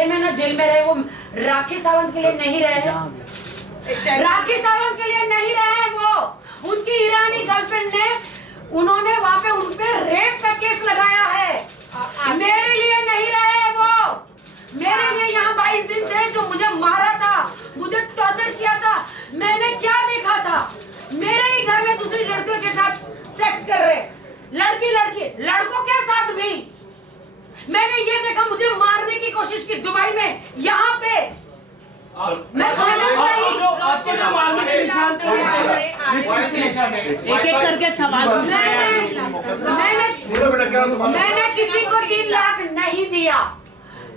6 महीना जेल में रहे, वो राखी सावंत के लिए नहीं रहे, राखी सावंत के लिए नहीं रहे वो। उनकी ईरानी गर्लफ्रेंड ने, उन्होंने वहां पे उन पे रेप का केस लगाया है, मेरे लिए नहीं रहे वो। मेरे लिए यहाँ 22 दिन थे, जो मुझे मारा था, मुझे टॉर्चर किया था। मैंने क्या देखा था? मेरे ही घर में दूसरी लड़कियों के साथ सेक्स कर रहे, लड़की लड़कों के साथ भी। मैंने ये देखा, मुझे मारने की कोशिश की दुबई में, यहाँ पे। मैं एक-एक करके सवाल मैंने किसी को 3 लाख नहीं दिया।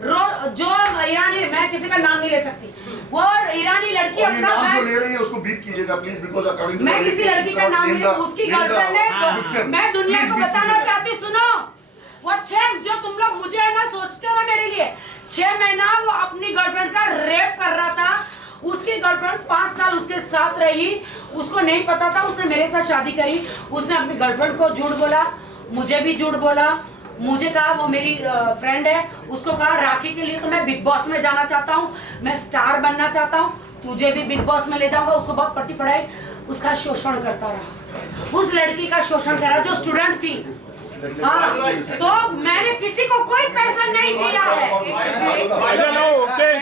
जो ईरानी, मैं किसी का नाम नहीं ले सकती, वो ईरानी लड़की अपना नाम जो ले रही है उसको बीप कीजिएगा प्लीज, बिकॉज़ अकॉर्डिंग टू मैं किसी लड़की का नाम नहीं, उसकी गर्लफ्रेंड है। मैं दुनिया को बताना चाहती, सुनो, वो 6 जो तुम लोग मुझे है ना सोचते हो ना, मेरे लिए 6 महीना वो अपनी गर्लफ्रेंड का रेप कर रहा था। उसकी गर्लफ्रेंड 5 साल उसके साथ रही, उसको नहीं पता था, उसने मेरे साथ शादी करी। उसने अपनी गर्लफ्रेंड को झूठ बोला, मुझे भी झूठ बोला। मुझे कहा वो मेरी फ्रेंड है, उसको कहा राखी के लिए तो मैं बिग बॉस में जाना चाहता हूँ, मैं स्टार बनना चाहता हूँ, तुझे भी बिग बॉस में ले जाऊंगा। उसको बहुत पट्टी पढ़ाई, उसका शोषण करता रहा, उस लड़की का शोषण करा जो स्टूडेंट थी। हाँ, तो मैंने किसी को कोई पैसा नहीं दिया है।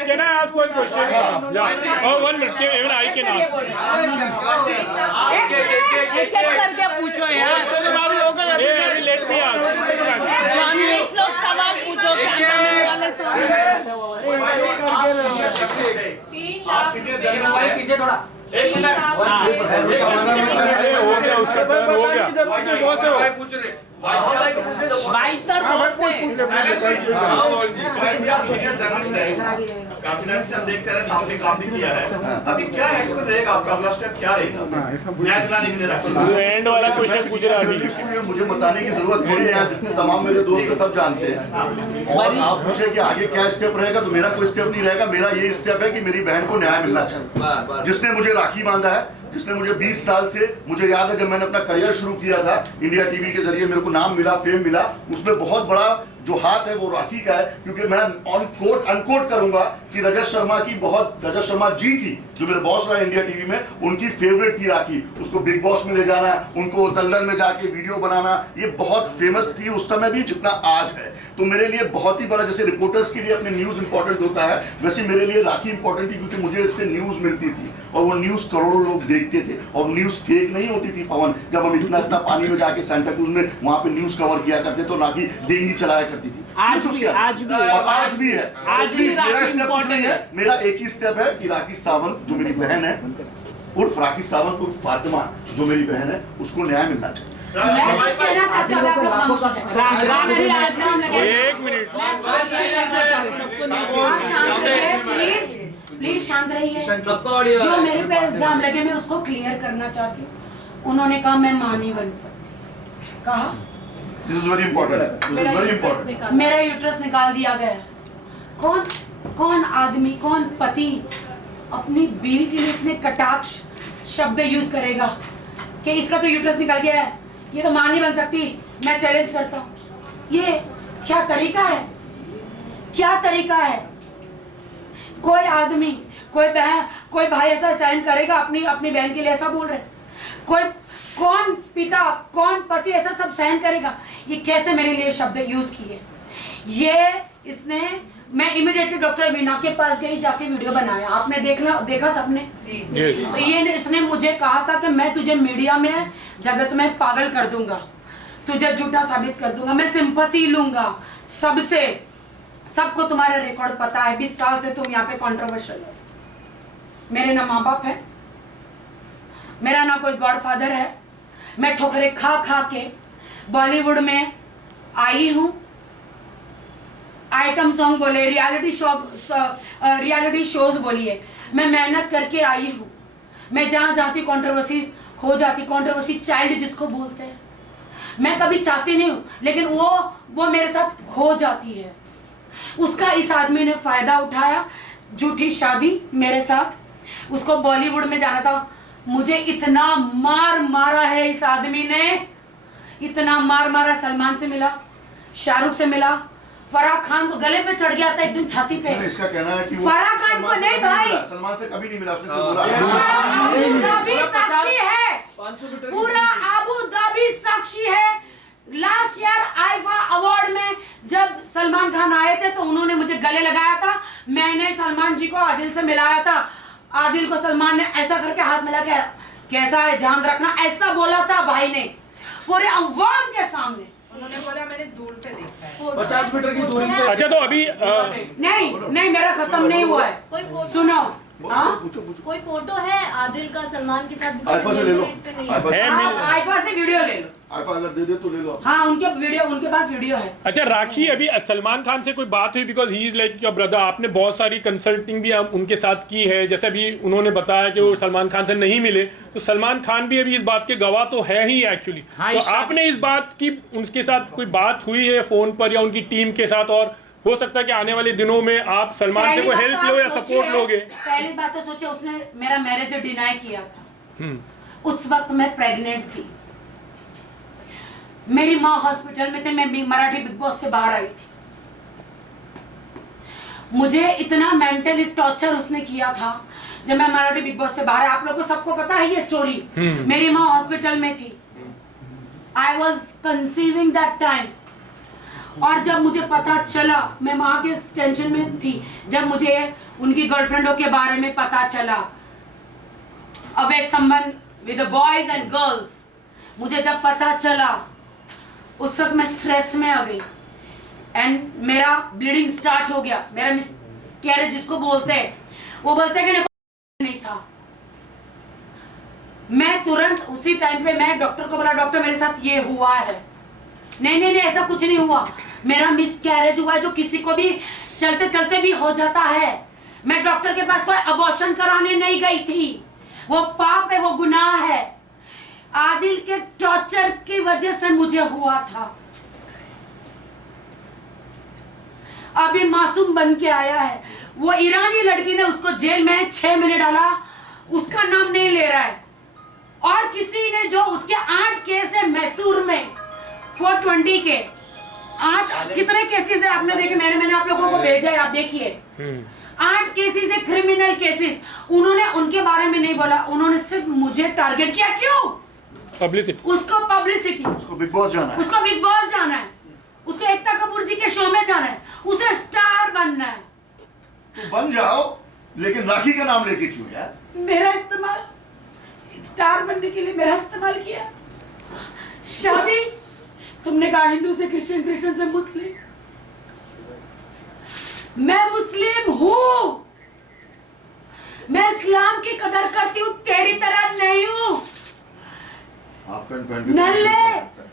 Can I ask one question? Yeah. Oh, 1 minute. Even I can ask. एक-एक करके पूछो यार। Let me ask. जर्नलिस्ट लोग सवाल पूछो, कैमरामैन वाले सवाल। पीछे थोड़ा हो गया, उसका टर्न हो गया। भाई सर देखते रहे, सामने काम भी किया है। अभी क्या एक्शन रहेगा आपका, अगला स्टेप क्या रहेगा न्याय दिलाने के लिए? एंड वाला क्वेश्चन पूछ रहा अभी। मुझे बताने की जरूरत थोड़ी है, जिसने तमाम मेरे दोस्त सब जानते हैं। और आप पूछे कि आगे क्या स्टेप रहेगा, तो मेरा कोई स्टेप नहीं रहेगा। मेरा ये स्टेप है कि मेरी बहन को न्याय मिलना चाहिए। जिसने मुझे राखी बांधा है, जिसने मुझे 20 साल से, मुझे याद है जब मैंने अपना करियर शुरू किया था इंडिया टीवी के जरिए, मेरे को नाम मिला, फेम मिला, उसमें बहुत बड़ा जो हाथ है वो राखी का है। क्योंकि मैं ऑन कोट अनकोट करूंगा कि रजत शर्मा जी की, जो मेरे बॉस रहा इंडिया टीवी में, उनकी फेवरेट थी राखी। उसको बिग बॉस में ले जाना, उनको दलदल में जाके वीडियो बनाना, ये बहुत फेमस थी उस समय भी जितना आज है। तो मेरे लिए बहुत ही बड़ा, जैसे रिपोर्टर्स के लिए अपने न्यूज इंपॉर्टेंट होता है, वैसे मेरे लिए राखी इंपॉर्टेंट थी। क्योंकि मुझे इससे न्यूज मिलती थी और वो न्यूज करोड़ों लोग देखते थे। और न्यूज फेक नहीं होती थी पवन। जब हम इतना पानी में जाके सेंटा क्रूज में वहां पे न्यूज कवर किया करते, तो राखी डेंगी चलाया करती थी। आज भी है। और आज भी है। मेरा स्टेप कुछ नहीं है, मेरा एक ही स्टेप है कि राखी सावंत जो मेरी बहन है, उर्फ राखी सावंत उर्फ फातिमा जो मेरी बहन है, उसको न्याय मिलना चाहिए। एक मिनट, प्लीज शांत रहिए। जो मेरे पे इल्जाम लगे मैं उसको क्लियर करना चाहती हूँ। उन्होंने कहा मैं मां नहीं बन सकती, कहा This is very important. This is very important. मेरा यूट्रस निकाल दिया गया। कौन आदमी, कौन पति अपनी बीवी के लिए इतने कटाक्ष शब्द यूज करेगा कि इसका तो यूट्रस निकल गया है, ये तो मां नहीं बन सकती। मैं चैलेंज करता हूँ, ये क्या तरीका है? क्या तरीका है? कोई आदमी, कोई बहन, कोई भाई ऐसा सहन करेगा? अपनी बहन के लिए ऐसा बोल रहे? कौन पिता, कौन पति ऐसा सब सहन करेगा? ये कैसे मेरे लिए शब्द यूज किए? मैं इमीडिएटली डॉक्टर वीना के पास गई, जाके वीडियो बनाया। आपने देखा सबने? तो इसने मुझे कहा था कि मैं तुझे मीडिया में, जगत में पागल कर दूंगा, तुझे झूठा साबित कर दूंगा, मैं सिंपैथी लूंगा सबसे। सबको तुम्हारा रिकॉर्ड पता है, 20 साल से तुम यहाँ पे कंट्रोवर्शियल हो। मेरे ना माँ बाप है, मेरा ना कोई गॉडफादर है। मैं ठोकरे खा के बॉलीवुड में आई हूँ। आइटम सॉन्ग बोले, रियलिटी शोज बोलिए, मैं मेहनत करके आई हूँ। मैं जहाँ जाती कंट्रोवर्सी हो जाती, कंट्रोवर्सी चाइल्ड जिसको बोलते हैं। मैं कभी चाहती नहीं हूँ, लेकिन वो मेरे साथ हो जाती है। उसका इस आदमी ने फायदा उठाया, झूठी शादी मेरे साथ। उसको बॉलीवुड में जाना था। मुझे इतना मार मारा है इस आदमी ने, इतना मार मारा। सलमान से मिला, शाहरुख से मिला, फराह खान को गले पे चढ़ गया था एकदम छाती पे। इसका कहना है कि वो फराह खान को नहीं भाई, सलमान से कभी नहीं मिला, उसने क्यों बोला? अबू धाबी साक्षी है, पूरा अबू धाबी साक्षी है। लास्ट ईयर आईफा अवार्ड में जब सलमान खान आए थे तो उन्होंने मुझे गले लगाया था, मैंने सलमान जी को आदिल से मिलाया था, आदिल को सलमान ने ऐसा करके हाथ मिला के कैसा है ध्यान रखना, ऐसा बोला था भाई ने पूरे अवाम के सामने। उन्होंने बोला मैंने दूर से देखा है, 50 मीटर की दूरी से। अच्छा, तो अभी नहीं मेरा खत्म नहीं हुआ है, कोई फोटो सुनो। कोई फोटो है आदिल का सलमान के साथ? आईफा से ले लो, आईफा से वीडियो ले लो, आईफा अगर दे दे तो ले लो। हाँ उनके पास वीडियो है। अच्छा राखी, अभी सलमान खान से कोई बात हुई, because he is like your brother, आपने बहुत सारी कंसल्टिंग भी उनके साथ की है, जैसे अभी उन्होंने बताया कि वो सलमान खान से नहीं मिले, तो सलमान खान भी अभी इस बात के गवाह तो है ही एक्चुअली। तो आपने इस बात की उनके साथ कोई बात हुई है फोन पर या उनकी टीम के साथ, और हो सकता है कि आने वाले दिनों में आप सलमान से कोई हेल्प लो या सपोर्ट लोगे? पहली बात तो सोचिए, उसने मेरा मैरिज डिनाई किया था, उस वक्त मैं प्रेग्नेंट थी, मेरी माँ हॉस्पिटल में थे, मैं मराठी बिग बॉस से बाहर आई थी, मुझे इतना मेंटली टॉर्चर उसने किया था जब मैं मराठी बिग बॉस से बाहर। आप लोगों को सबको पता है ये स्टोरी, मेरी माँ हॉस्पिटल में थी, I was conceiving that time, और जब मुझे पता चला, मैं माँ के टेंशन में थी, जब मुझे उनकी गर्लफ्रेंडों के बारे में पता चला, अवैध संबंध विद बॉयज एंड गर्ल्स, मुझे जब पता चला उस वक्त मैं स्ट्रेस में आ गई एंड मेरा ब्लीडिंग स्टार्ट हो गया, मेरा मिसकैरेज जिसको बोलते हैं, वो बोलते हैं कि नहीं था। मैं तुरंत उसी टाइम पे मैं डॉक्टर को बोला, डॉक्टर मेरे साथ ये हुआ है। नहीं ऐसा कुछ नहीं हुआ, मेरा मिसकैरेज हुआ है जो किसी को भी चलते चलते भी हो जाता है। मैं डॉक्टर के पास कोई अबॉर्शन कराने नहीं गई थी, वो पाप है, वो गुनाह है, आदिल के टॉर्चर की वजह से मुझे हुआ था। अभी मासूम बन के आया है, वो ईरानी लड़की ने उसको जेल में 6 महीने डाला, उसका नाम नहीं ले रहा है, और किसी ने जो उसके 8 केस है मैसूर में 420 के 8 कितने केसेस है आपने देखे, मैंने आप लोगों को भेजा है, आप देखिए 8 केसेस है, क्रिमिनल केसेस। उन्होंने उनके बारे में नहीं बोला, उन्होंने सिर्फ मुझे टारगेट किया। क्यों? पब्लिसिटी, उसको पब्लिसिटी, उसको बिग बॉस जाना है, उसको बिग बॉस जाना है, उसको एकता कपूर जी के शो में जाना है, उसे स्टार बनना है। तो बन जाओ, लेकिन राखी का नाम लेके क्यों यार? मेरा इस्तेमाल स्टार बनने के लिए मेरा इस्तेमाल किया। शादी तुमने कहा हिंदू से क्रिश्चियन, क्रिश्चियन से मुस्लिम, मैं मुस्लिम हूं, मैं इस्लाम की कदर करती हूं, तेरी तरह नहीं हूं।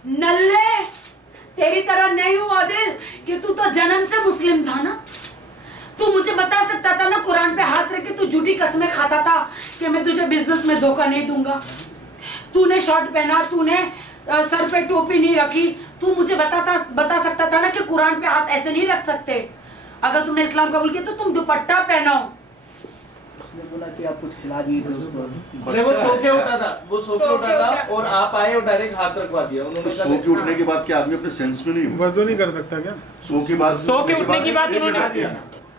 नल्ले तेरी तरह नहीं हूं आदिल, कि तू तो जन्म से मुस्लिम था ना, तू मुझे बता सकता था ना, कुरान पे हाथ रख के तू झूठी कसमें खाता था कि मैं तुझे बिजनेस में धोखा नहीं दूंगा। तूने शॉर्ट पहना, तूने सर पे टोपी नहीं रखी, तू मुझे बता सकता था ना कि कुरान पे हाथ ऐसे नहीं रख सकते। अगर तुमने इस्लाम कबूल किया तो तुम दुपट्टा पहनो। उसने बोला कि आप कुछ खिला दिए थे उसको, वो सो के उठा था, वो सो के उठा था और आप आए और डायरेक्ट हाथ रखवा दिया उन्होंने। सो के उठने के बाद क्या आदमी अपने सेंस में नहीं वजू नहीं कर सकता क्या? सो के बाद, सो के उठने की बात उन्होंने,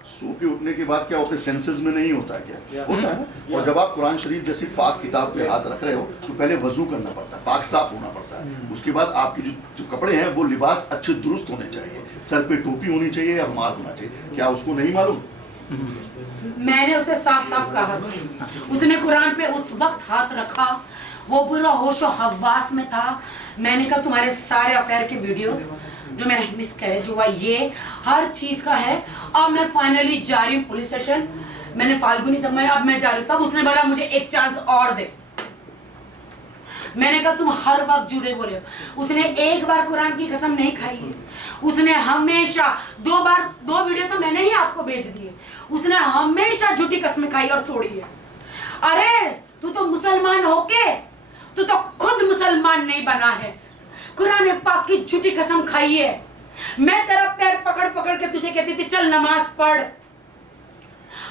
सो के उठने के बाद क्या अपने सेंसेस में नहीं होता क्या? होता है ना। और जब आप कुरान शरीफ जैसी पाक किताब पे हाथ रख रहे हो तो पहले वजू करना पड़ता है, पाक साफ होना पड़ता है, उसके बाद आपके जो कपड़े हैं वो लिबास अच्छे दुरुस्त होने चाहिए, सर पे टोपी होनी चाहिए या रुमाल होना चाहिए। क्या उसको नहीं मालूम? मैंने उसे साफ साफ कहा, उसने कुरान पे उस वक्त हाथ रखा, वो पूरा होशो हवास में था। मैंने कहा तुम्हारे सारे अफेयर के वीडियोस जो मेरा मिसकैरेज हुआ, ये हर चीज का है। अब मैं फाइनली जा रही हूँ पुलिस स्टेशन, मैंने फाल्गुनी सब में, अब मैं जा रही हूँ। तब उसने बोला मुझे एक चांस और दे। मैंने कहा तुम हर वक्त झूठे बोले हो। उसने एक बार कुरान की कसम नहीं खाई है, उसने हमेशा 2 बार 2 वीडियो तो मैंने ही आपको भेज दिए, उसने हमेशा झूठी कसमें खाई और तोड़ी है। अरे तू तो मुसलमान होके तू तो खुद मुसलमान नहीं बना है, कुरान पाक की झूठी कसम खाई है। मैं तेरा पैर पकड़ पकड़ के तुझे कहती थी चल नमाज पढ़।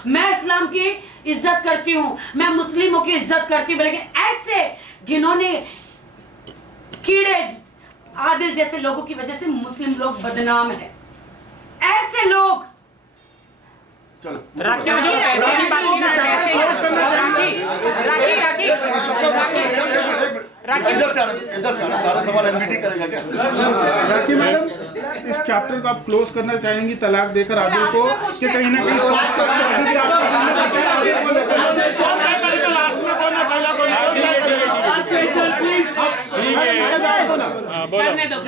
मैं इस्लाम की इज्जत करती हूँ, मैं मुस्लिमों की इज्जत करती हूँ, लेकिन ऐसे घिनौने कीड़े आदिल जैसे लोगों की वजह से मुस्लिम लोग बदनाम है। ऐसे लोग चलो राखी मुझे पैसे की बात की ना, पैसे राखी इधर से आना, सारा सवाल एनबीटी करेगा क्या? राखी मैडम, इस चैप्टर को आप क्लोज करना चाहेंगी तलाक देकर आदिल को, कि कहीं ना कहीं स्वास्थ्य का स्थिति भी आपको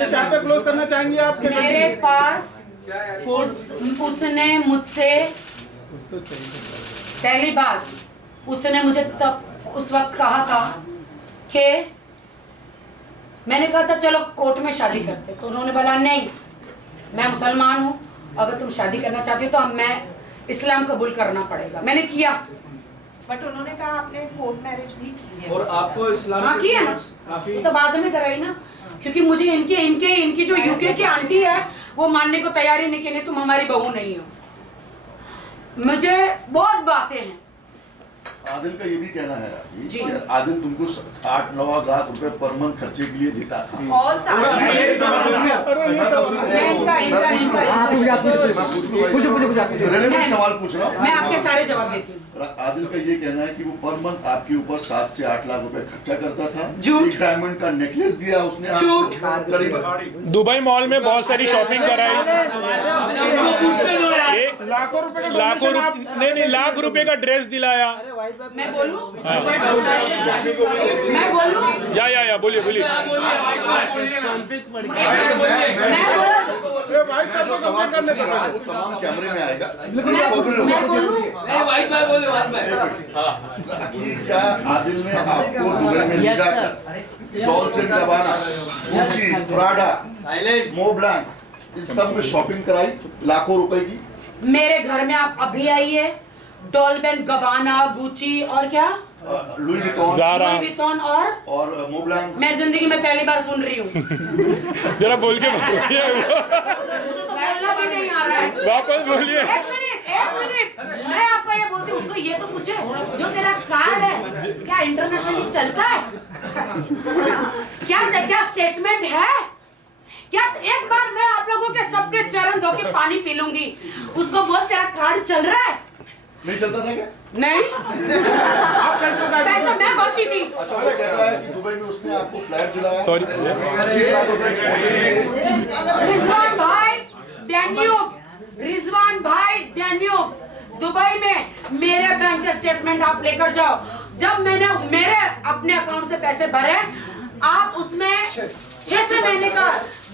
चैप्टर क्लोज करना चाहेंगी आप? मेरे पास उसने मुझसे पहली बात उसने मुझे तब उस वक्त कहा था कि मैंने कहा था चलो कोर्ट में शादी करते, तो उन्होंने बोला नहीं, मैं मुसलमान हूँ, अगर तुम शादी करना चाहती हो तो मैं इस्लाम कबूल करना पड़ेगा। मैंने किया, बट उन्होंने कहा आपने कोर्ट मैरिज भी की है और आपको इस्लाम हाँ किया ना, काफी वो तो बाद में कराई ना, क्योंकि मुझे इनकी जो यूके की आंटी है वो मानने को तैयार ही नहीं कि नहीं तुम हमारी बहू नहीं हो। मुझे बहुत बातें हैं। आदिल का ये भी कहना है राखी जी। कि आदिल तुमको 8-9 लाख रुपए पर मंथ खर्चे के लिए देता था। और साथ रेलेवेंट सवाल पूछ रहा हूँ। मैं आपके सारे जवाब देती हूँ। आदिल का ये कहना है कि वो पर मंथ आपके ऊपर 7 से 8 लाख रुपए खर्चा करता था। झूठ। एक डायमंड का नेकलेस दिया उसने आपको। झूठ। करीब दुबई मॉल में बहुत सारी शॉपिंग कराई, लाखों रुपए नहीं लाख रुपए का ड्रेस दिलाया। मैं बोलूं? मैं बोलूं? या बोलिए बोलिए। सवाल करने वो तमाम कैमरे में आएगा। मैं बोलूं? राखी, क्या आदिल ने आपको दुबई में ले जाकर डॉल्चे गबाना, गुच्ची, प्राडा, मोब्लांक इन सब में शॉपिंग कराई लाखों रुपए की? मेरे घर में आप अभी आइए, डॉल्बेन गबाना, गुची और क्या Louis Vuitton, Zara Louis Vuitton और मोब्लांक। मैं जिंदगी में पहली बार सुन रही हूँ। जरा बोल के बोलिए, मुझे तो बोलना भी नहीं आ रहा है। वापस बोलिए। एक मिनट मैं आपको ये बोलती हूँ, उसको ये तो पूछे जो तेरा कार्ड है क्या इंटरनेशनली चलता है? क्या स्टेटमेंट है? क्या एक बार मैं आप लोगों के सबके चरण धो के पानी पी लूंगी, उसको बोल तेरा कार्ड चल रहा है? नहीं चलता था क्या? नहीं। पैसा मैं भरती थी। अच्छा, वो कहता है कि दुबई में उसने आपको फ्लैट दिलाया। सॉरी 25 लाख रुपए रिजवान भाई डैन्यूब दुबई में मेरे बैंक के स्टेटमेंट आप लेकर जाओ। जब मैंने मेरे अपने अकाउंट से पैसे भरे, आप उसमें 6 महीने का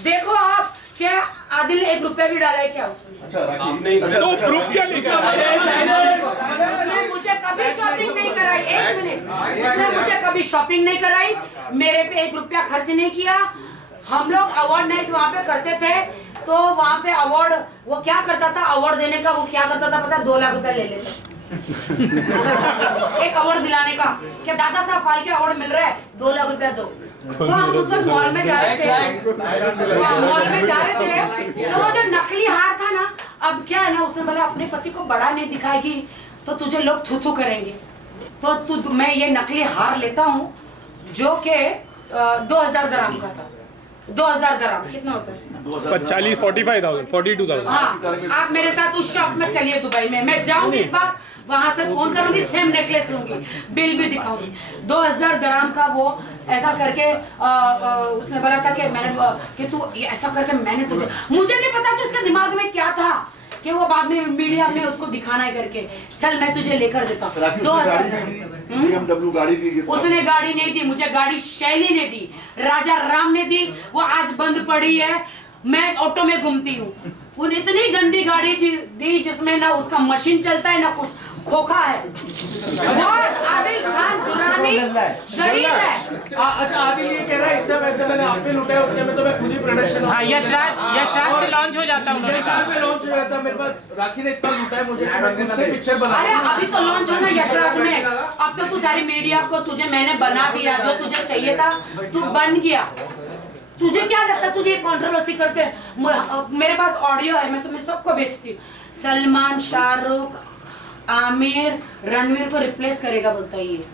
देखो आप क्या आदिल ने 1 रुपया भी डाला है क्या उसमें? अच्छा राखी, तो प्रूफ क्या लिखा? उसने मुझे कभी शॉपिंग नहीं कराई। 1 मिनट, उसने मुझे कभी शॉपिंग नहीं कराई, मेरे पे 1 रुपया खर्च नहीं किया। हम लोग अवार्ड नाइट वहाँ पे करते थे, तो वहाँ पे अवार्ड वो क्या करता था, अवार्ड देने का वो क्या करता था पता, 2 लाख रुपया ले लेता एक अवार्ड दिलाने का। क्या दादा साहब फाल्के अवार्ड मिल रहा है, 2 लाख रुपया दो। तो हम उस वक्त मॉल में जा रहे थे, तो वो जो नकली हार था ना, अब क्या है ना, उसने बोला अपने पति को बड़ा नहीं दिखाएगी तो तुझे लोग थू करेंगे, तो मैं ये नकली हार लेता हूँ जो कि 2000 दराम का था। 2000 दराम कितना होता है? 45,000 42,000। हाँ, आप मेरे साथ उस शॉप में चलिए दुबई में, मैं जाऊंगी इस बार, वहां से फोन करूंगी, सेम नेकलेस लूंगी, बिल भी दिखाऊंगी। 2000 दराम का वो ऐसा करके उसने बोला था कि मैंने कि तू ऐसा करके मैंने तुझे, मुझे नहीं पता कि उसके दिमाग में क्या था कि वो बाद में मीडिया में उसको दिखाना है करके, चल मैं तुझे लेकर देता हूँ। 2000 BMW गाड़ी की गिफ्ट। उसने गाड़ी नहीं दी मुझे, गाड़ी शैली ने दी, राजा राम ने दी, वो आज बंद पड़ी है, मैं ऑटो में घूमती हूँ। उन्हें इतनी गंदी गाड़ी दी जिसमें ना उसका मशीन चलता है ना कुछ, खोखा है। और आदिल खान दुरानी गरीब है। अच्छा, आदिल ये कह रहा है इतना पैसा मैंने आप पे लुटाया, उतने में तो मैं खुद ही प्रोडक्शन। हाँ, यशराज से लॉन्च हो जाता है, उन्होंने कहा। में लॉन्च हो जाता, मेरे पास राखी ने इतना लुटाया मुझे, मैं खुद से पिक्चर बना। अरे अभी तो लॉन्च होना यशराज में, अब तो तू सारी मीडिया को तुझे मैंने बना दिया, जो तुझे चाहिए था तू बन गया। तुझे क्या लगता, तुझे कंट्रोवर्सी करके, मेरे पास ऑडियो है, मैं तुम्हें सबको बेचती हूँ। सलमान, शाहरुख आमिर रणवीर को रिप्लेस करेगा बोलता है ये।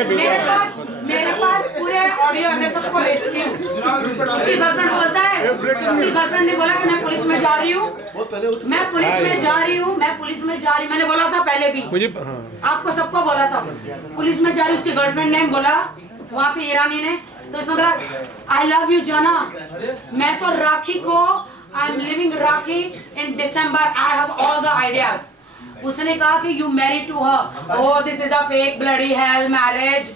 मेरे पास पूरे ऑडियो मैं सबको भेजती हूँ। उसकी गर्लफ्रेंड बोलता है, उसकी गर्लफ्रेंड ने बोला कि मैं पुलिस में जा रही हूँ, मैं पुलिस में जा रही हूँ, मैं पुलिस में जा रही हूँ। मैंने बोला था पहले भी, मुझे आपको सबको बोला था पुलिस में जा रही। उसकी गर्लफ्रेंड ने बोला वहाँ पे ईरानी ने, तो इसने बोला आई लव यू जाना। मैं तो राखी को I am living Rakhi in December, I have all the ideas. उसने कहा कि you married to her, oh this is a fake bloody hell marriage,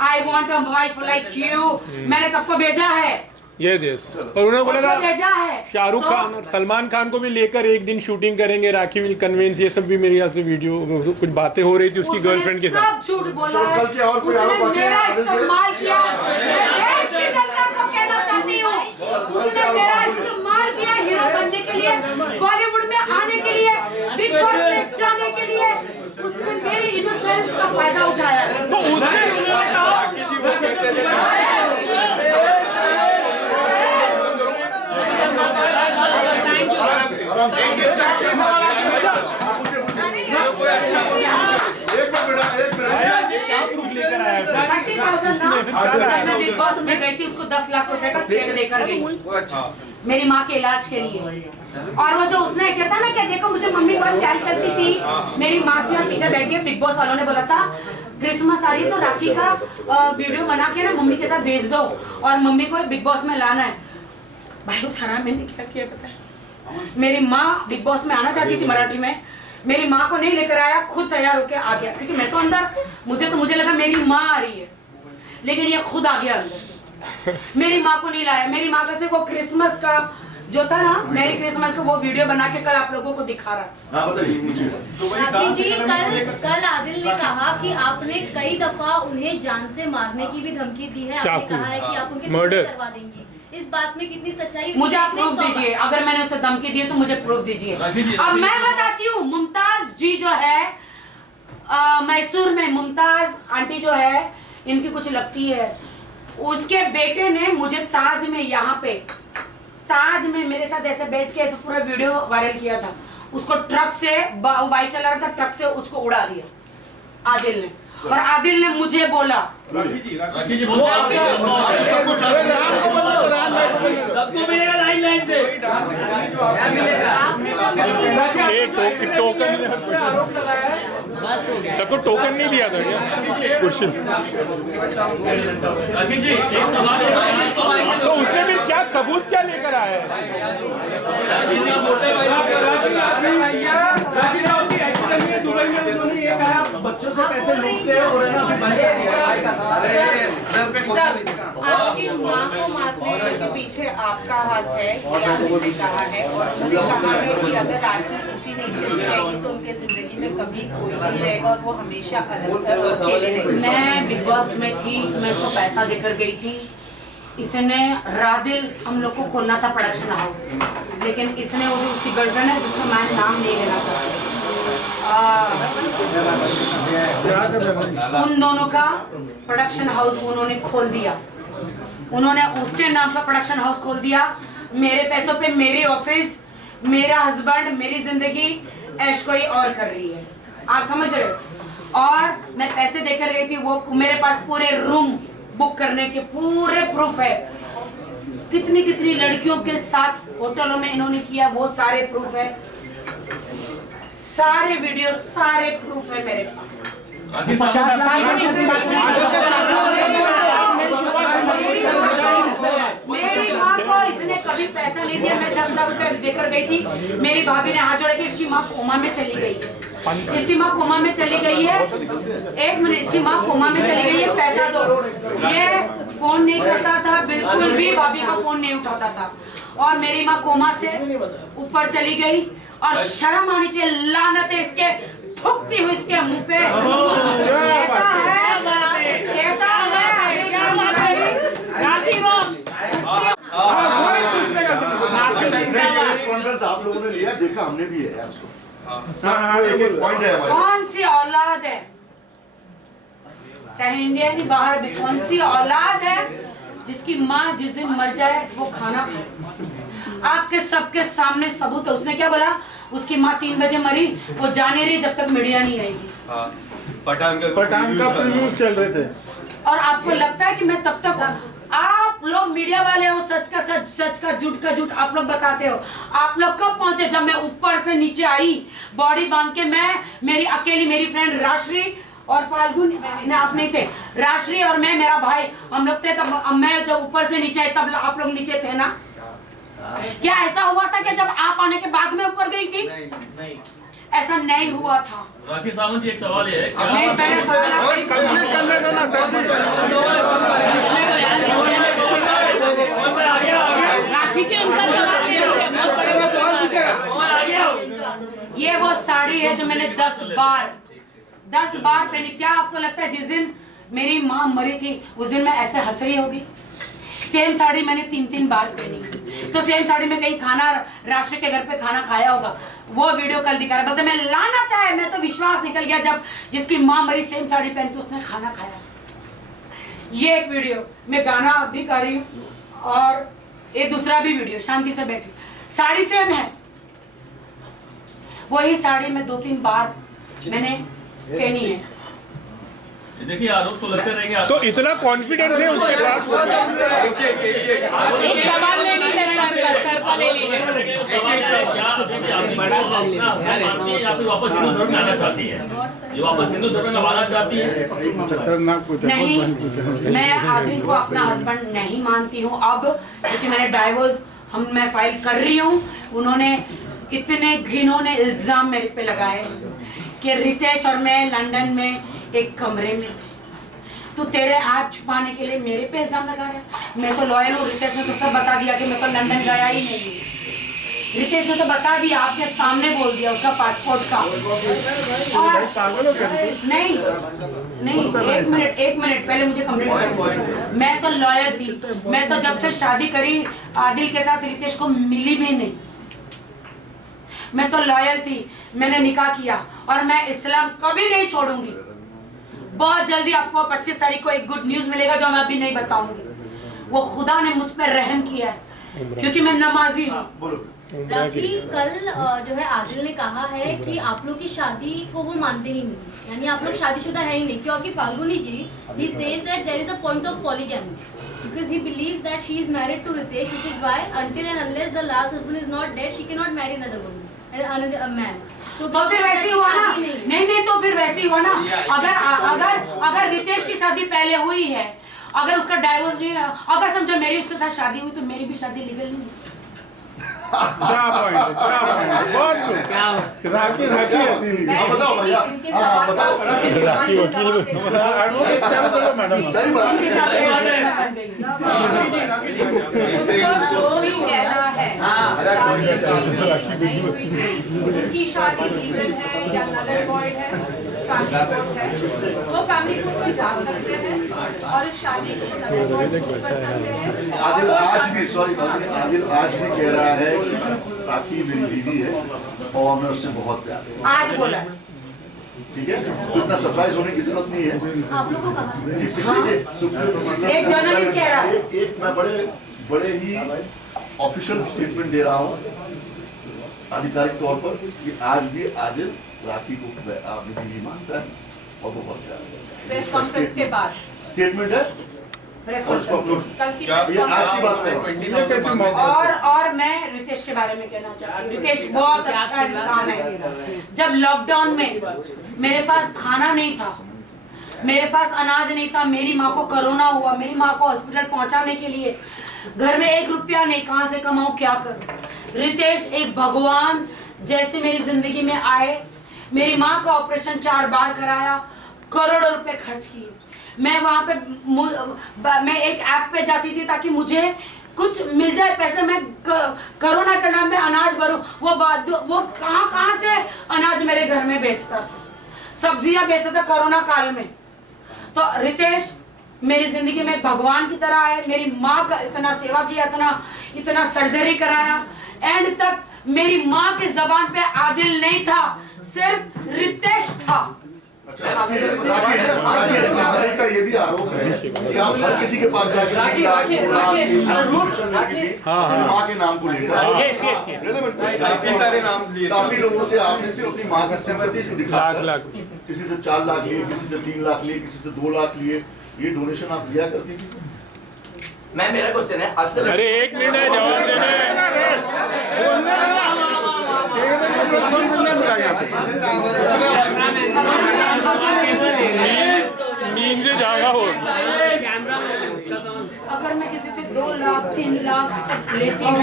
I want a wife like you. मैंने सबको भेजा है। यस और उन्होंने बोला था भेजा है शाहरुख खान और सलमान खान को भी लेकर एक दिन शूटिंग करेंगे, राखी विल कन्वेंस, ये सब भी मेरे ख्याल से वीडियो कुछ बातें हो रही थी उसकी गर्लफ्रेंड के साथ। सब झूठ बोला है, उसने मेरा इस्तेमाल किया। मैं देश की जनता को कहना चाहती हूँ, उसने मेरा इस्तेमाल किया हीरो बनने के लिए, बॉलीवुड में आने के लिए, बिग बॉस में जाने के लिए। उसने मेरी इनोसेंस का फायदा उठाया। जब मैं बिग बॉस में गई थी उसको 10 लाख रुपए का चेक देकर गई मेरी माँ के इलाज के लिए। और वो जो उसने कहता ना कि देखो मुझे मम्मी बहुत प्यार करती थी, मेरी माँ से पीछे बैठी है। बिग बॉस वालों ने बोला था क्रिसमस आ रही तो राखी का वीडियो बना के ना मम्मी के साथ भेज दो और मम्मी को बिग बॉस में लाना है। भाई उस हराम मैंने क्या किया पता है? मेरी माँ बिग बॉस में आना चाहती थी मराठी में, मेरी माँ को नहीं लेकर आया, खुद तैयार होकर आ गया। क्योंकि मैं तो अंदर मुझे लगा मेरी माँ आ रही है, लेकिन ये खुद आ गया अंदर। मेरी माँ को नहीं लाया। मेरी माँ का से वो क्रिसमस का जो था ना, मेरी क्रिसमस का वो वीडियो बना के कल आप लोगों को दिखा रहा। राखी जी कल आदिल ने कहा कि आपने कई दफा उन्हें जान से मारने की भी धमकी दी है। आपने कहा है कि आप उनकी मर्डर करवा देंगी। इस बात में कितनी सच्चाई? मुझे आप प्रूफ दीजिए। अगर मैंने उसे धमकी दी तो मुझे प्रूफ दीजिए। अब मैं बताती हूँ, मुमताज जी जो है मैसूर में, मुमताज आंटी जो है इनकी कुछ लगती है, उसके बेटे ने मुझे ताज में, यहाँ पे ताज में मेरे साथ ऐसे बैठ के ऐसे पूरा वीडियो वायरल किया था। उसको ट्रक से, बाइक चला रहा था, ट्रक से उसको उड़ा दिया आदिल ने। और आदिल ने मुझे बोला सबको मिलेगा लाइन से, टोकन सबको टोकन नहीं दिया था क्या? क्वेश्चन तो उसने भी क्या सबूत क्या लेकर आया है? दुबई में उन्होंने ये कहा बच्चों से पैसे लूटते हैं और आपकी माँ को मारने के पीछे आपका हाथ है, आपने कहा है। और मुझे कहा है कि अगर राखी किसी ने चली जाएगी तो उनके जिंदगी में कभी कोई नहीं रहेगा और वो हमेशा अलग। मैं बिग बॉस में थी, मैं उसको पैसा देकर गई थी। इसने रादिल हम लोग को खोलना था प्रोडक्शन हाउस, लेकिन इसने वो जो उसकी गर्लफ्रेंड है जिसका मैं नाम नहीं लेना चाहती, उन दोनों का प्रोडक्शन हाउस उन्होंने खोल दिया। उन्होंने उसके नाम का प्रोडक्शन हाउस खोल दिया। मेरे पैसों पे मेरी ऑफिस, मेरा हस्बैंड, मेरी जिंदगी ऐश कोई और कर रही है। आप समझ रहे हो? और मैं पैसे देकर गई थी, वो मेरे पास पूरे रूम बुक करने के पूरे प्रूफ है। कितनी कितनी लड़कियों के साथ होटलों में इन्होंने किया, वो सारे प्रूफ है, सारे वीडियो, सारे प्रूफ है मेरे पास। मेरी माँ को इसने कभी पैसा नहीं दिया। मैं 10 लाख रुपए देकर गई थी। मेरी भाभी ने हाथ जोड़े कि इसकी माँ कोमा में चली गई है, इसकी माँ कोमा में चली गई है। 1 मिनट, इसकी माँ कोमा में चली गई है, पैसा दो। ये फोन नहीं करता था, बिल्कुल भी भाभी का फोन नहीं उठाता था। और मेरी माँ कोमा से ऊपर चली गई और शर्म आनी चाहिए, लानत है इसके, थूकती हुई इसके मुंह पे। कहता है आप लोगों ने लिया, देखा हमने भी है यार उसको। एक पॉइंट है, कौन सी औलाद है, चाहे इंडिया नहीं बाहर भी, कौन सी औलाद है जिसकी माँ जिस दिन मर जाए वो खाना खाए? आपके सबके सामने सबूत है। उसने क्या बोला, उसकी माँ 3 बजे मरी, वो जाने रही जब तक मीडिया नहीं आएगी। पठान का प्रीव्यूज चल रहे थे। और आपको लगता है कि मैं तब तक, आप लोग मीडिया वाले हो, सच का सच, सच का झूठ आप लोग बताते हो। आप लोग कब पहुंचे? जब मैं ऊपर से नीचे आई बॉडी बांध के, मैं, मेरी अकेली, मेरी फ्रेंड राश्री और फाल्गुन, आप नहीं थे, राश्री और मैं, मेरा भाई, हम लोग थे। तब मैं जब ऊपर से नीचे आई तब आप लोग नीचे थे ना? क्या ऐसा हुआ था कि जब आप आने के बाद में ऊपर गई थी? नहीं, ऐसा नहीं हुआ था। राखी सावंत जी, एक सवाल है, ये वो साड़ी है जो मैंने 10 बार पहनी। क्या आपको लगता है जिस दिन मेरी माँ मरी थी उस दिन मैं ऐसे हंस रही होगी? सेम साड़ी मैंने 3 बार पहनी। तो सेम साड़ी में कहीं खाना, राष्ट्र के घर पे खाना खाया होगा, वो वीडियो कल दिखा रहा, बोलते मैं लानत है, मैं तो विश्वास निकल गया जब जिसकी माँ मरी सेम साड़ी पहन के उसने खाना खाया। ये एक वीडियो, मैं गाना भी गा रही हूँ और एक दूसरा भी वीडियो, शांति से बैठी, साड़ी सेम है, वही साड़ी में 2-3 बार मैंने पहनी है। देखिए आरोप तो लगते रहेंगे। तो इतना कॉन्फिडेंस है उसके पास। एक सवाल ले लीजिए सर का ले लीजिए। या फिर वापस हिंदू धर्म में आना चाहती है? ये वापस हिंदू धर्म में आना चाहती है? नहीं, मैं आदिल को अपना हस्बैंड नहीं मानती हूँ अब, क्योंकि मैंने डाइवोर्स मैं फाइल कर रही हूँ। उन्होंने इतने घिनौने इल्जाम मेरे पे लगाए कि रितेश और मैं लंदन में एक कमरे में थे, तो तेरे आप छुपाने के लिए मेरे पे इल्जाम लगा रहा है। मैं तो लॉयल हूँ, रितेश ने तो सब बता दिया कि मैं तो लंदन गया ही नहीं। रितेश ने तो बता दिया, आपके सामने बोल दिया उसका पासपोर्ट का। और नहीं, एक मिनट पहले मुझे कंप्लीट करना। मैं तो लॉयल थी, मैं तो जब से शादी करी आदिल के साथ रितेश को मिली भी नहीं। मैं तो लॉयल थी, मैंने निकाह किया और मैं इस्लाम कभी नहीं छोड़ूंगी। बहुत जल्दी आपको 25 तारीख को एक गुड न्यूज मिलेगा जो मैं अभी नहीं बताऊंगी। वो खुदा ने मुझ पर रहम किया है क्योंकि मैं नमाजी हूँ। राखी, कल जो है आदिल ने कहा है कि आप लोग की शादी को वो मानते ही नहीं, यानी आप लोग शादीशुदा है ही नहीं, क्योंकि फाल्गुनी जी he says that there is a point of polygamy because he believes that she is married to Ritesh, which is why until and unless the last husband is not dead she cannot marry another woman, another man. तो फिर वैसे ही हुआ ना? नहीं, तो फिर वैसे ही हुआ ना। अगर रितेश की शादी पहले हुई है, अगर उसका डाइवोर्स नहीं है, अगर समझो मेरी उसके साथ शादी हुई तो मेरी भी शादी लीगल नहीं है। क्या पॉइंट है, क्या पॉइंट है, राखी बताओ भैया, बताओ राखी एडवोकेट चालू करो मैडम। सही बात है। जो भी कहना है नहीं हुई थी, उनकी शादी लीगल है या नगर बॉय है, फैमिली कोर्ट है, वो फैमिली कोर्ट में जा सकते हैं और इस शादी को नगर बॉय कर सकते हैं। आदिल आज भी कह रहा है कि राखी मेरी बीवी है और मैं उससे बहुत प्यार करता हूं। आज बोला, ठीक है, तो इतना सरप्राइज होने की जरूरत नहीं है। आप लोगों को कहा जी, एक जर्नलिस्ट कह रहा है। एक मैं बड़े ही ऑफिशियल स्टेटमेंट दे रहा हूँ आधिकारिक तौर पर कि आज भी आदिल राखी को अपनी बीवी मानता है और बहुत प्यार करता है। प्रेस कॉन्फ्रेंस के बाद स्टेटमेंट है, प्रेस और उसको कॉन्फ्रेंस अपलोड कल की ये आज की बात कर रहा हूँ। और मैं रितेश के बारे में कहना चाहती हूँ, रितेश बहुत अच्छा इंसान है। जब लॉकडाउन में मेरे पास खाना नहीं था, मेरे पास अनाज नहीं था, मेरी माँ को कोरोना हुआ, मेरी माँ को हॉस्पिटल पहुंचाने के लिए घर में 1 रुपया नहीं, कहाँ से कमाऊं, क्या करूं। रितेश एक भगवान जैसे मेरी जिंदगी में आए, मेरी माँ का ऑपरेशन 4 बार कराया, करोड़ों रुपए खर्च किए। मैं वहां पे मैं एक ऐप पे जाती थी ताकि मुझे कुछ मिल जाए पैसे, मैं कोरोना के नाम पे अनाज भरूं। वो कहाँ से अनाज मेरे घर में बेचता था, सब्जियां बेचता था कोरोना काल में। तो रितेश मेरी जिंदगी में एक भगवान की तरह आए, मेरी माँ का इतना सेवा किया, इतना सर्जरी कराया, एंड तक मेरी माँ की जबान पे आदिल नहीं था, सिर्फ रितेश था। आदिल का ये भी आरोप है कि आप हर किसी के पास जाकर माँ के नाम को लेकर काफी सारे नाम लिए, काफी लोगों से आपने सिर्फ अपनी माँ की सिंपैथी दिखाकर किसी से 4 लाख लिए, किसी से 3 लाख लिए, किसी से 2 लाख लिए, ये डोनेशन आप लिया करती थी? मैं मेरा क्वेश्चन है अक्सर अरे 1 मिनट है, जवाब देने नींद से जागा हो। अगर मैं किसी से 2 लाख 3 लाख सब लेती हूँ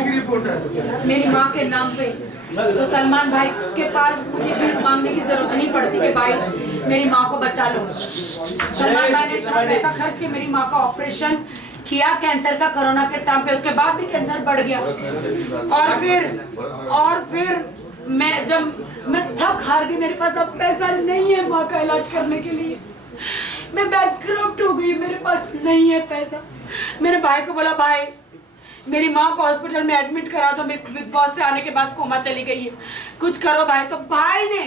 मेरी माँ के नाम पे, तो सलमान भाई के पास मुझे भीख मांगने की जरूरत नहीं पड़ती कि भाई मेरी माँ को बचा लो। सलमान भाई ने इतना पैसा खर्च के मेरी माँ का ऑपरेशन किया कैंसर का, कोरोना के टाइम पे, उसके बाद भी कैंसर बढ़ गया। और फिर मैं थक हार गई, मेरे पास अब पैसा नहीं है माँ का इलाज करने के लिए, मैं बैंकक्रप्ट हो गई, मेरे पास नहीं है पैसा। मेरे भाई को बोला भाई मेरी माँ को हॉस्पिटल में एडमिट करा दो, बिग बॉस से आने के बाद कोमा चली गई है, कुछ करो भाई। तो भाई ने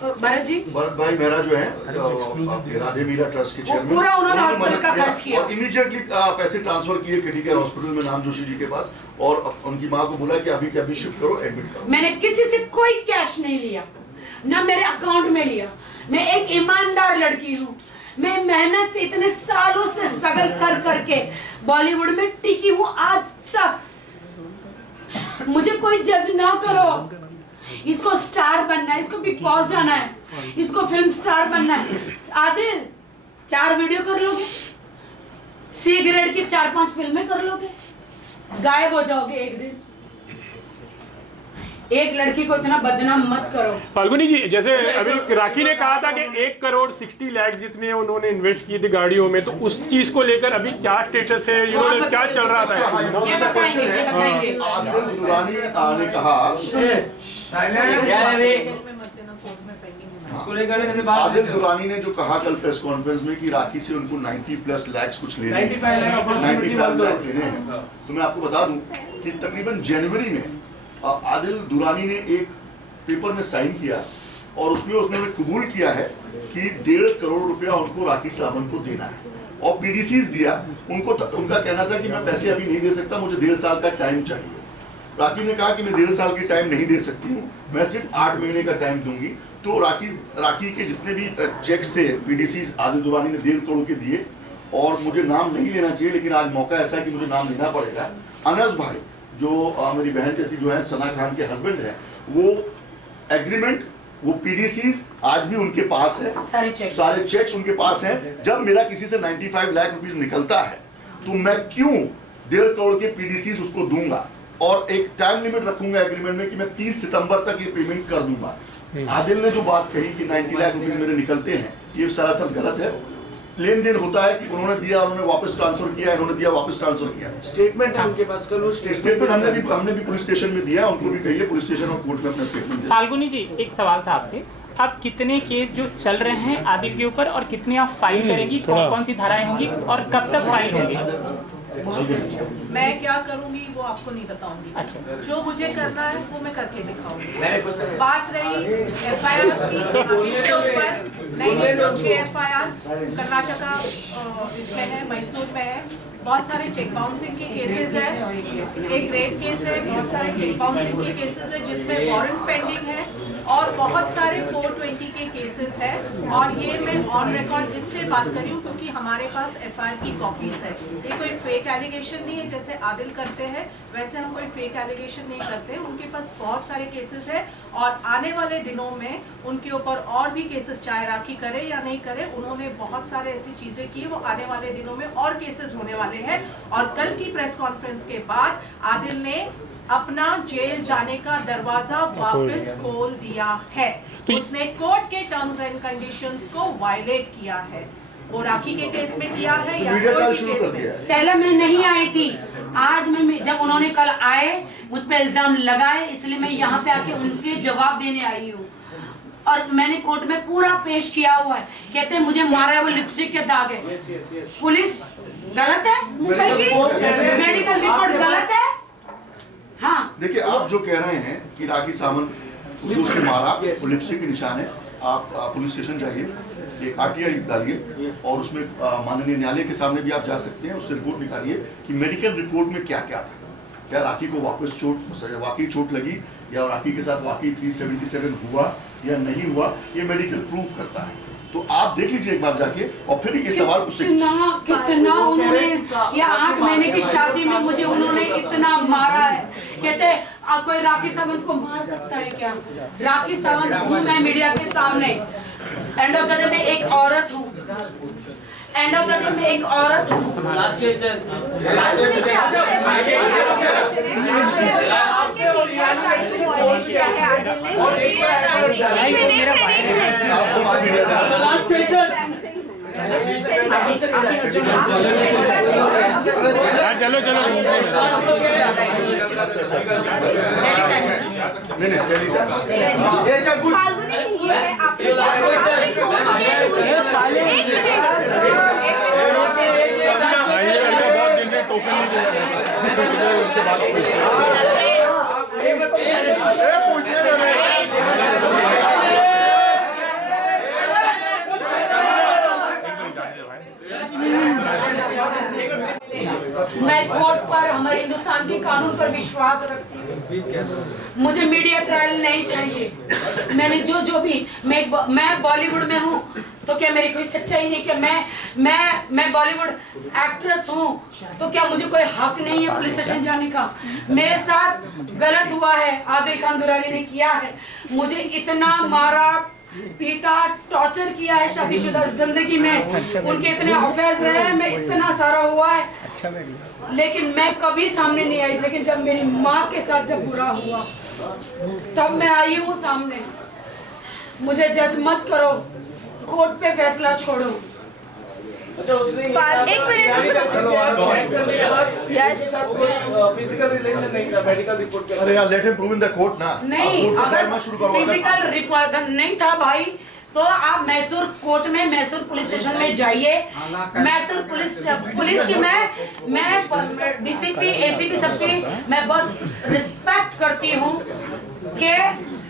भरत जी, भरत भाई मेरा जो है राधे मीरा ट्रस्ट के चेयरमैन, पूरा उन्होंने हॉस्पिटल का खर्च किया और इमीडिएटली पैसे ट्रांसफर किए क्रिटिकल केयर हॉस्पिटल में नाम जोशी जी के पास, और उनकी माँ को बोला कि अभी के अभी शिफ्ट करो, एडमिट करो। मैंने किसी से कोई कैश नहीं लिया, ना मेरे अकाउंट में लिया। मैं एक ईमानदार लड़की हूँ, मैं मेहनत से इतने सालों से स्ट्रगल कर करके बॉलीवुड में टिकी हूँ आज तक। मुझे कोई जज ना करो, इसको स्टार बनना है, इसको बिग बॉस जाना है, इसको फिल्म स्टार बनना है। आदिल 4 वीडियो कर लोगे, सी ग्रेड की 4-5 फिल्में कर लोगे, गायब हो जाओगे एक दिन। एक लड़की को इतना बदनाम मत करो। फाल्गुनी जी, जैसे अभी राखी ने कहा था कि 1 करोड़ 60 लाख जितने उन्होंने इन्वेस्ट किए थे गाड़ियों में, तो उस चीज को लेकर अभी क्या स्टेटस है, क्या चल रहा था? आदिल दुरानी ने कहा, आदिल दुरानी ने जो कहा कल प्रेस कॉन्फ्रेंस में कि राखी से उनको 90+ लाख कुछ लेने, 95 लाख लेने हैं, तो मैं आपको बता दूं कि तकरीबन जनवरी में आदिल दुरानी ने एक पेपर में साइन किया और उसमें उसने कबूल किया है कि 1.5 करोड़ रुपया उनको राखी सावंत को देना है, और पीडीसीज दिया उनको। उनका कहना था कि मैं पैसे अभी नहीं दे सकता, मुझे 1.5 साल का टाइम चाहिए। राखी ने कहा कि मैं 1.5 साल की टाइम नहीं दे सकती हूँ, मैं सिर्फ 8 महीने का टाइम दूंगी। तो राखी के जितने भी चेक्स थे पीडीसीज आदिल दुरानी ने 1.5 करोड़ के दिए, और मुझे नाम नहीं लेना चाहिए लेकिन आज मौका ऐसा है कि मुझे नाम लेना पड़ेगा। अनस भाई जो मेरी बहन जैसी जो है, सना खान के हस्बैंड है, वो एग्रीमेंट, वो पीडीसीज आज भी उनके पास है, सारे चेक्स उनके पास हैं। जब मेरा किसी से 95 लाख रुपीस निकलता है तो मैं क्यों 1.5 करोड़ के पीडीसीज उसको दूंगा, और एक टाइम लिमिट रखूंगा एग्रीमेंट में कि मैं 30 सितंबर तक ये पेमेंट कर दूंगा। आदिल ने जो बात कही कि 90 लाख रुपीस मेरे निकलते हैं, ये सरासर गलत है। लेन देन होता है कि उन्होंने दिया, उन्होंने वापस ट्रांसफर किया, इन्होंने दिया वापस ट्रांसफर किया। स्टेटमेंट है उनके पास, कल वो स्टेटमेंट हमने भी पुलिस स्टेशन में दिया, उनको भी कहिए पुलिस स्टेशन और कोर्ट में अपना स्टेटमेंट दिया। फाल्गुनी जी, एक सवाल था आपसे, अब कितने केस जो चल रहे हैं आदिल के ऊपर और कितने आप फाइल करेंगी, कौन सी धाराएं होंगी और कब तक फाइल होंगी? मैं क्या करूंगी वो आपको नहीं बताऊंगी। अच्छा। जो मुझे करना है वो मैं करके दिखाऊंगी। बात रही FIR की, अभी के ऊपर नई 6 FIR कर्नाटका इसमें है, मैसूर में है, बहुत सारे चेक बाउंसिंग के केसेस है, एक रेप केस है, बहुत सारे चेक बाउंसिंग के केसेस है जिसमें वारंट पेंडिंग है, और बहुत सारे 420 के केसेस है। और ये मैं ऑन रिकॉर्ड इसलिए बात करी हूँ क्योंकि हमारे पास FIR की कॉपीज है। ये कोई फेक एलिगेशन नहीं है जैसे आदिल करते हैं, वैसे हम कोई फेक एलिगेशन नहीं करते। उनके पास बहुत सारे केसेस है, और आने वाले दिनों में उनके ऊपर और भी केसेस, चाहे राखी करे या नहीं करे, उन्होंने बहुत सारे ऐसी चीजें की, वो आने वाले दिनों में और केसेस होने वाले हैं। और कल की प्रेस कॉन्फ्रेंस के बाद आदिल ने अपना जेल जाने का दरवाजा वापस खोल दिया है। उसने कोर्ट के टर्म्स एंड कंडीशंस को वायलेट किया है, वो राखी के केस में किया है या कोई भी केस में। पहले मैं नहीं आई थी, आज मैं जब उन्होंने कल आए मुझ पे इल्जाम लगाए, इसलिए मैं यहाँ पे आके उनके जवाब देने आई हूँ। और मैंने कोर्ट में पूरा पेश किया हुआ है, कहते हैं मुझे मारा है वो लिपस्टिक के दाग है। पुलिस गलत है, मुंबई की मेडिकल रिपोर्ट गलत है। हाँ देखिए, आप जो कह रहे हैं कि राखी सावंत को उसने मारा, वो लिपस्टिक के निशान है, आप पुलिस स्टेशन जाइए, एक RTI डालिए और उसमें माननीय न्यायालय के सामने भी आप जा सकते हैं, उससे रिपोर्ट निकालिए कि मेडिकल रिपोर्ट में क्या क्या था, क्या राखी को वाकई चोट लगी या राखी के साथ वाकई 377 हुआ या नहीं हुआ, ये मेडिकल प्रूव करता है। तो आप देख लीजिए एक बार जाके और फिर ये सवाल उससे कितना उन्होंने ये 8 महीने की शादी में मुझे उन्होंने इतना मारा है। कहते कोई राखी सावंत को मार सकता है क्या? राखी सावंत हूँ मैं मीडिया के सामने। एंड ऑफ द डे मैं एक औरत हूँ, एंड ऑफ द डे मैं एक औरत हूँ। चलो चलो मैं कोर्ट पर, हमारे हिंदुस्तान के कानून पर विश्वास रखती हूँ। मुझे मीडिया ट्रायल नहीं चाहिए। मैंने जो भी मैं बॉलीवुड में हूँ तो क्या मेरी कोई सच्चाई नहीं? क्या मैं बॉलीवुड एक्ट्रेस हूँ तो क्या मुझे कोई हक नहीं है पुलिस स्टेशन जाने का? मेरे साथ गलत हुआ है, आदिल खान दुरानी ने किया है, मुझे इतना मारा पीटा टॉर्चर किया है शादीशुदा जिंदगी में, उनके इतने अफेयर्स रहे हैं, मैं इतना सारा हुआ है, लेकिन मैं कभी सामने नहीं आई। लेकिन जब मेरी माँ के साथ जब बुरा हुआ तब मैं आई हूँ सामने। मुझे जज मत करो, कोर्ट पे फैसला छोड़ो। अच्छा, उसने एक फिजिकल रिलेशन नहीं था मेडिकल रिपोर्ट। अरे यार, let him prove in the court ना। नहीं, अगर फिजिकल रिपोर्ट नहीं था भाई तो आप मैसूर कोर्ट में, मैसूर पुलिस स्टेशन में जाइए। मैसूर पुलिस की मैं DCP ACP सबकी मैं बहुत रिस्पेक्ट करती हूँ कि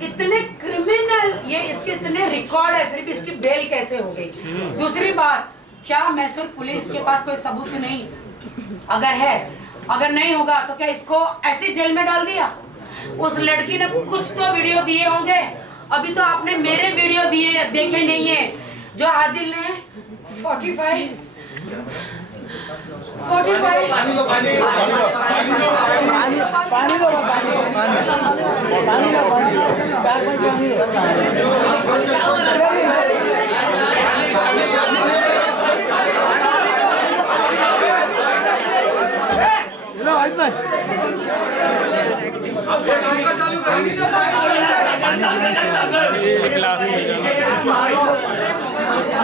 इतने क्रिमिनल, ये इसके इतने रिकॉर्ड है, फिर भी इसकी बेल कैसे हो गई? दूसरी बात, क्या मैसूर पुलिस के पास कोई सबूत नहीं? अगर है, अगर नहीं होगा तो क्या इसको ऐसे जेल में डाल दिया? उस लड़की ने कुछ तो वीडियो दिए होंगे, अभी तो आपने मेरे वीडियो दिए देखे नहीं है, जो आदिल ने 45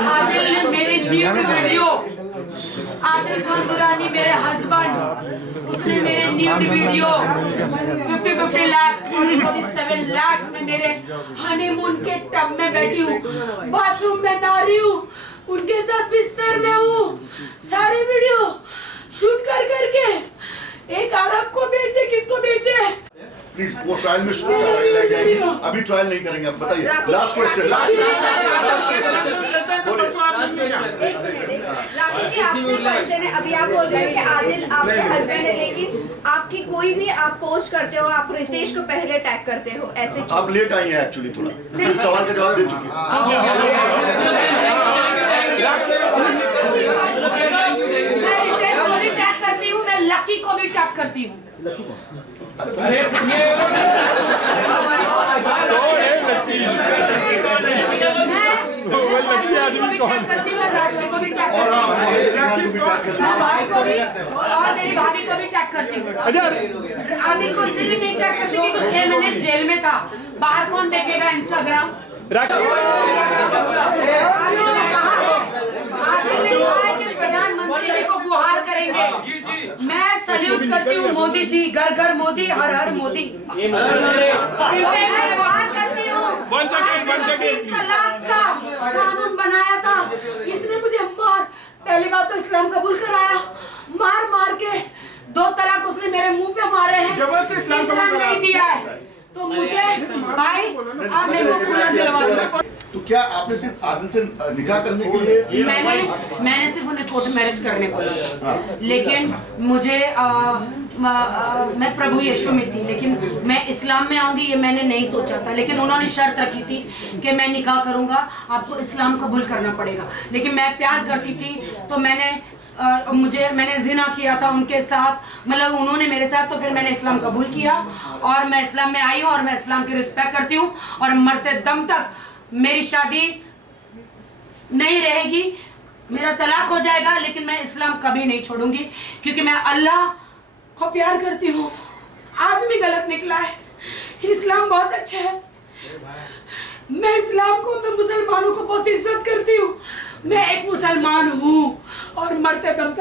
आदिल ने मेरे न्यूड वीडियो, आदिल खान दुरानी मेरे हस्बैंड, उसने मेरे न्यूड वीडियो 50 लाख 47 लाख में मेरे हनीमून के टब में बैठी हूँ, बाथरूम में नहा रही हूँ, उनके साथ बिस्तर में हूँ, सारे वीडियो शूट कर करके एक अरब को बेचे, किसको बेचे? प्लीज वो ट्रायल में शूट कराएंगे, अभी ट्रायल नहीं करेंगे। आप बताइए, लास्ट क्वेश्चन। राखी जी, आपसे क्वेश्चन है। अभी आप बोल रहे हैं कि आदिल आपके हस्बैंड है, लेकिन आपकी कोई भी आप पोस्ट करते हो, आप रितेश को पहले टैग करते हो, ऐसे क्यों? आप लेट आई हैं एक्चुअली, थोड़ा सवाल का जवाब दे चुकी हैं। मैं लकी को भी टैग करती हूँ। भाभी को भी टैग करती हूँ। आदिल को इसीलिए नहीं टैग करती क्योंकि 6 महीने जेल में था, बाहर कौन देखेगा इंस्टाग्राम? आदिल ने कहा है कि प्रधानमंत्री जी को गुहार करेंगे। मैं सल्यूट करती हूँ मोदी जी, घर घर मोदी, हर हर मोदी। मैं गुहार करती हूँ। 3 तलाक का कानून बनाया था, इसने मुझे पहली बात तो इस्लाम कबूल कराया, मार के 2 तलाक उसने मेरे मुंह पे मारे हैं, इस्लाम नहीं दिया है। तो मुझे भाई आप मेरे को पूरा दिलवा दो। तो क्या आपने सिर्फ आदिल से निकाह करने के लिए? मैंने सिर्फ उन्हें कोर्ट मैरिज करने बोला, लेकिन मुझे मैं प्रभु यीशु में थी, लेकिन मैं इस्लाम में आऊंगी ये मैंने नहीं सोचा था। लेकिन उन्होंने शर्त रखी थी कि मैं निकाह करूंगा, आपको इस्लाम कबूल करना पड़ेगा। लेकिन मैं प्यार करती थी तो मैंने जिना किया था उनके साथ, मतलब उन्होंने मेरे साथ, तो फिर मैंने इस्लाम कबूल किया और मैं इस्लाम में आई हूँ और मैं इस्लाम की रिस्पेक्ट करती हूँ और मरते दम तक मेरी शादी नहीं रहेगी, मेरा तलाक हो जाएगा, लेकिन मैं इस्लाम कभी नहीं छोड़ूंगी क्योंकि मैं अल्लाह को प्यार करती हूँ। आदमी गलत निकला है, इस्लाम बहुत अच्छा है, मैं इस्लाम को, मैं मुसलमानों को बहुत इज्जत करती हूँ, मैं एक मुसलमान हूँ और मरते दम